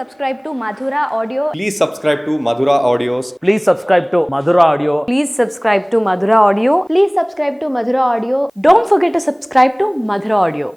subscribe to Madhura Audio. Please subscribe to Madhura Audios. Please subscribe to Madhura Audio. Please subscribe to Madhura Audio. Please subscribe to Madhura Audio. Don't forget to subscribe to Madhura Audio.